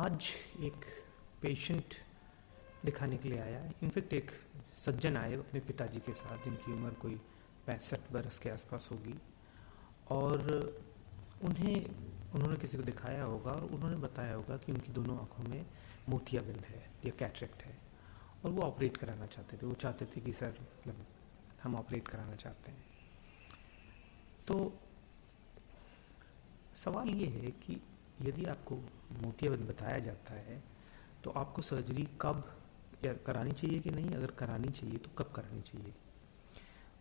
आज एक पेशेंट दिखाने के लिए आया। इनफेक्ट एक सज्जन आए अपने पिताजी के साथ, जिनकी उम्र कोई 65 बरस के आसपास होगी, और उन्होंने किसी को दिखाया होगा और उन्होंने बताया होगा कि उनकी दोनों आँखों में मोतियाबिंद है या कैटरेक्ट है, और वो ऑपरेट कराना चाहते थे। वो चाहते थे कि सर मतलब हम ऑपरेट कराना चाहते हैं। तो सवाल ये है कि यदि आपको मोतियाबिंद बताया जाता है तो आपको सर्जरी कब या करानी चाहिए कि नहीं, अगर करानी चाहिए तो कब करानी चाहिए।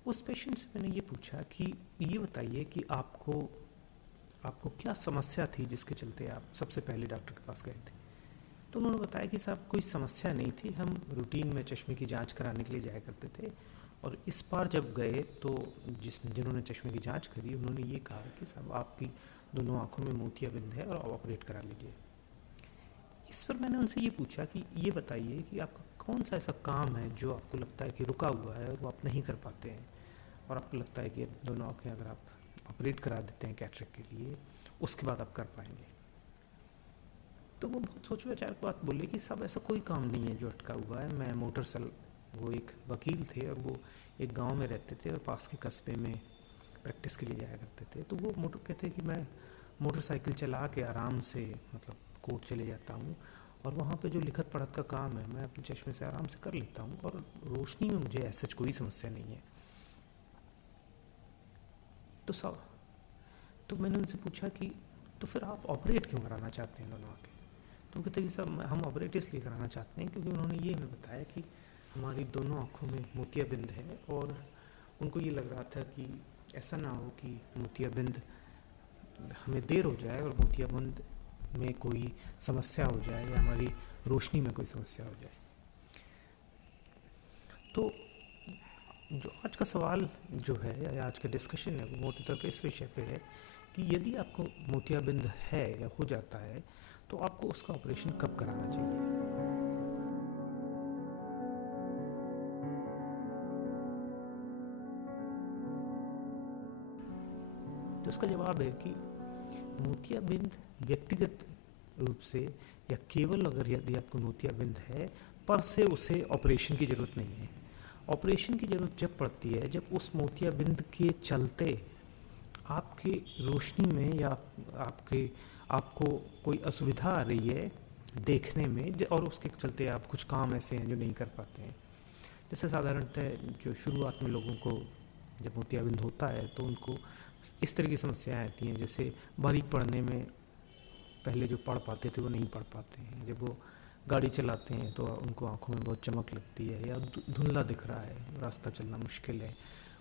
उस पेशेंट से मैंने ये पूछा कि ये बताइए कि आपको क्या समस्या थी जिसके चलते आप सबसे पहले डॉक्टर के पास गए थे। तो उन्होंने बताया कि साहब कोई समस्या नहीं थी, हम रूटीन में चश्मे की जांच कराने के लिए जाया करते थे, और इस बार जब गए तो जिन्होंने चश्मे की जांच करी उन्होंने ये कहा कि साहब आपकी दोनों आँखों में मोतियाबिंद है और आप ऑपरेट करा लीजिए। इस पर मैंने उनसे ये पूछा कि ये बताइए कि आपका कौन सा ऐसा काम है जो आपको लगता है कि रुका हुआ है और वो आप नहीं कर पाते हैं, और आपको लगता है कि दोनों आँखें अगर आप ऑपरेट करा देते हैं कैटरेक्ट के लिए, उसके बाद आप कर पाएंगे। तो वो बहुत सोच विचार की बात बोले कि सब ऐसा कोई काम नहीं है जो अटका हुआ है। मैं वो एक वकील थे और वो एक गांव में रहते थे और पास के कस्बे में प्रैक्टिस के लिए जाया करते थे। तो वो कहते कि मैं मोटरसाइकिल चला के आराम से मतलब कोर्ट चले जाता हूँ, और वहाँ पे जो लिखत पढ़त का काम है मैं अपने चश्मे से आराम से कर लेता हूँ, और रोशनी में मुझे ऐसा कोई समस्या नहीं है। तो मैंने उनसे पूछा कि तो फिर आप ऑपरेट क्यों कराना चाहते हैं दोनों आँखें। तो कहते कि सर हम ऑपरेट इसलिए कराना चाहते हैं क्योंकि उन्होंने ये हमें बताया कि हमारी दोनों आँखों में मोतियाबिंद है, और उनको ये लग रहा था कि ऐसा ना हो कि मोतियाबिंद हमें देर हो जाए और मोतियाबिंद में कोई समस्या हो जाए या हमारी रोशनी में कोई समस्या हो जाए। तो जो आज का सवाल जो है या आज का डिस्कशन है वो मोटे तौर पे इस विषय पे है कि यदि आपको मोतियाबिंद है या हो जाता है तो आपको उसका ऑपरेशन कब कराना चाहिए। तो इसका जवाब है कि मोतियाबिंद व्यक्तिगत रूप से या केवल अगर यदि आपको मोतियाबिंद है पर से उसे ऑपरेशन की ज़रूरत नहीं है। ऑपरेशन की ज़रूरत जब पड़ती है जब उस मोतियाबिंद के चलते आपके रोशनी में या आपको कोई असुविधा आ रही है देखने में, और उसके चलते आप कुछ काम ऐसे हैं जो नहीं कर पाते हैं। जैसे साधारणतः जो शुरुआत में लोगों को जब मोतियाबिंद होता है तो उनको इस तरह की समस्याएं आती हैं, जैसे बारीक पढ़ने में पहले जो पढ़ पाते थे वो नहीं पढ़ पाते हैं। जब वो गाड़ी चलाते हैं तो उनको आंखों में बहुत चमक लगती है, या धुंधला दिख रहा है, रास्ता चलना मुश्किल है,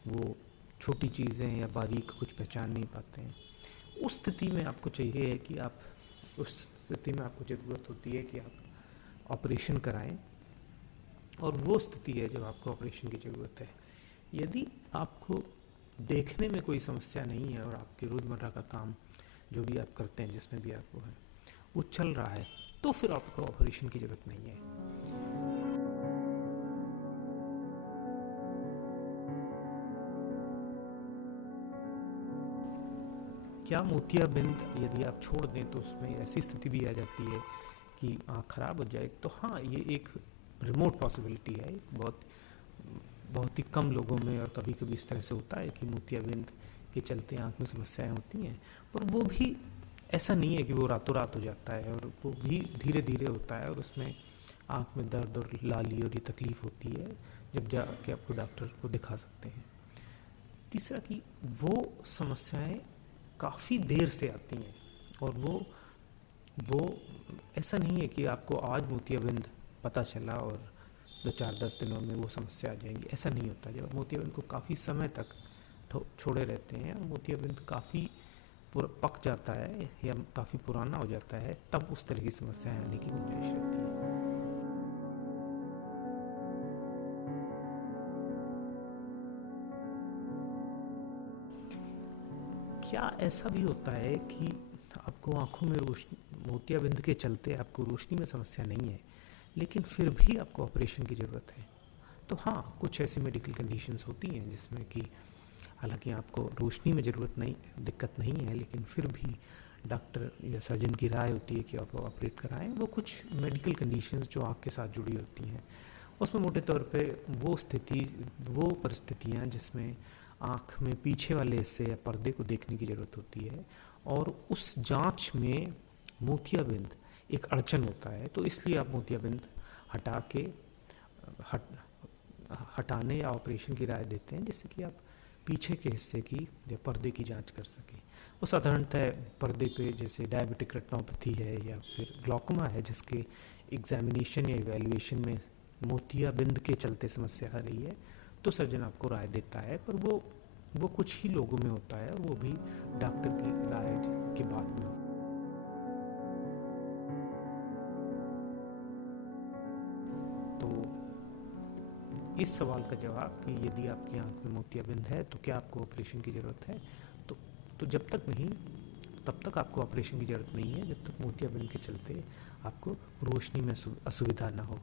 वो छोटी चीज़ें या बारीक कुछ पहचान नहीं पाते हैं। उस स्थिति में आपको चाहिए है कि उस स्थिति में आपको ज़रूरत होती है कि आप ऑपरेशन कराएं, और वो स्थिति है जब आपको ऑपरेशन की ज़रूरत है। यदि आपको देखने में कोई समस्या नहीं है और आपके रोज़मर्रा का काम जो भी आप करते हैं जिसमें भी आप वो चल रहा है, तो फिर आपको ऑपरेशन की ज़रूरत नहीं है। क्या मोतियाबिंद यदि आप छोड़ दें तो उसमें ऐसी स्थिति भी आ जाती है कि आँख ख़राब हो जाए। तो हाँ, ये एक रिमोट पॉसिबिलिटी है। बहुत ही कम लोगों में और कभी कभी इस तरह से होता है कि मोतियाबिंद के चलते आँख में समस्याएं होती हैं, पर वो भी ऐसा नहीं है कि वो रातों रात हो जाता है, और वो भी धीरे धीरे होता है, और उसमें आँख में दर्द और लाली और ये तकलीफ़ होती है जब जाके आपको डॉक्टर को दिखा सकते हैं। तीसरा कि वो समस्याएं काफ़ी देर से आती हैं, और वो ऐसा नहीं है कि आपको आज मोतियाबिंद पता चला और 2-4-10 दिनों में वो समस्या आ जाएगी, ऐसा नहीं होता। जब मोतियाबिंद को काफ़ी समय तक छोड़े रहते हैं और मोतियाबिंद काफ़ी पक जाता है या काफ़ी पुराना हो जाता है, तब उस तरह की समस्याएं आने की गुंजाइश रहती है। क्या ऐसा भी होता है कि आपको आंखों में मोतियाबिंद के चलते आपको रोशनी में समस्या नहीं है, लेकिन फिर भी आपको ऑपरेशन की ज़रूरत है? तो हाँ, कुछ ऐसी मेडिकल कंडीशंस होती हैं जिसमें कि हालांकि आपको रोशनी में दिक्कत नहीं है, लेकिन फिर भी डॉक्टर या सर्जन की राय होती है कि आप ऑपरेट कराएं, वो कुछ मेडिकल कंडीशंस जो आँख के साथ जुड़ी होती हैं। उसमें मोटे तौर पे वो परिस्थितियाँ जिसमें आँख में पीछे वाले हिस्से या पर्दे को देखने की ज़रूरत होती है, और उस जांच में मोतियाबिंद एक अड़चन होता है, तो इसलिए आप मोतियाबिंद हटाने या ऑपरेशन की राय देते हैं, जिससे कि आप पीछे के हिस्से की या पर्दे की जांच कर सकें। वो साधारणतः पर्दे पे जैसे डायबिटिक रेटिनोपैथी है या फिर ग्लॉकोमा है, जिसके एग्जामिनेशन या इवैल्यूएशन में मोतियाबिंद के चलते समस्या आ रही है, तो सर्जन आपको राय देता है, पर वो कुछ ही लोगों में होता है, और वो भी डॉक्टर की राय के बाद में। तो इस सवाल का जवाब कि यदि आपकी आंख में मोतियाबिंद है तो क्या आपको ऑपरेशन की ज़रूरत है, तो जब तक नहीं, तब तक आपको ऑपरेशन की ज़रूरत नहीं है, जब तक मोतियाबिंद के चलते आपको रोशनी में असुविधा ना हो।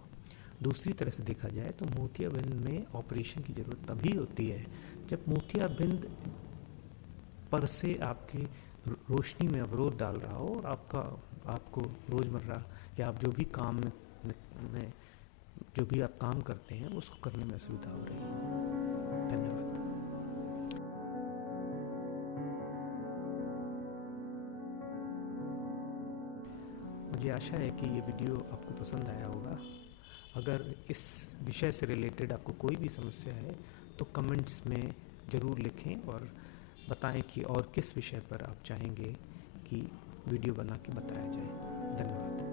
दूसरी तरह से देखा जाए तो मोतियाबिंद में ऑपरेशन की ज़रूरत तभी होती है जब मोतियाबिंद पर से आपकी रोशनी में अवरोध डाल रहा हो, और आपको रोज़मर्रा या आप जो भी काम में जो भी आप काम करते हैं उसको करने में असुविधा हो रही है। धन्यवाद। मुझे आशा है कि ये वीडियो आपको पसंद आया होगा। अगर इस विषय से रिलेटेड आपको कोई भी समस्या है तो कमेंट्स में ज़रूर लिखें और बताएं कि और किस विषय पर आप चाहेंगे कि वीडियो बना के बताया जाए। धन्यवाद।